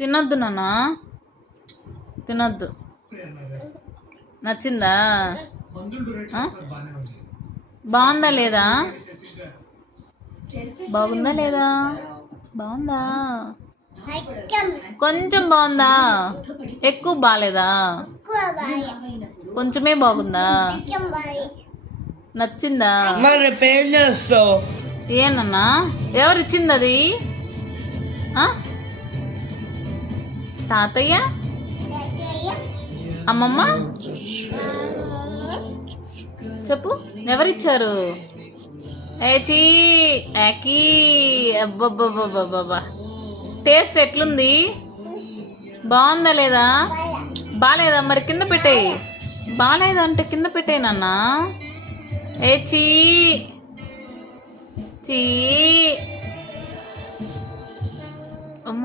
తినొద్దు నాన్న, తినొద్దు. నచ్చిందా? బాగుందా లేదా? బాగుందా లేదా? బాగుందా? కొంచెం బాగుందా? ఎక్కువ బాగాలేదా? కొంచెమే బాగుందా? నచ్చిందా? ఏనన్నా ఎవరు ఇచ్చింది అది? తాతయ్య, అమ్మమ్మ? చెప్పు, ఎవరిచ్చారు? ఏచీ యాకీ. అబ్బబ్బబ్బబ్బబ్బా, టేస్ట్ ఎట్లుంది? బాగుందా లేదా? బాగాలేదా? మరి కింద పెట్టేయి. బాగాలేదంటే కింద పెట్టేనన్నా. ఏచీ చీ అమ్మ.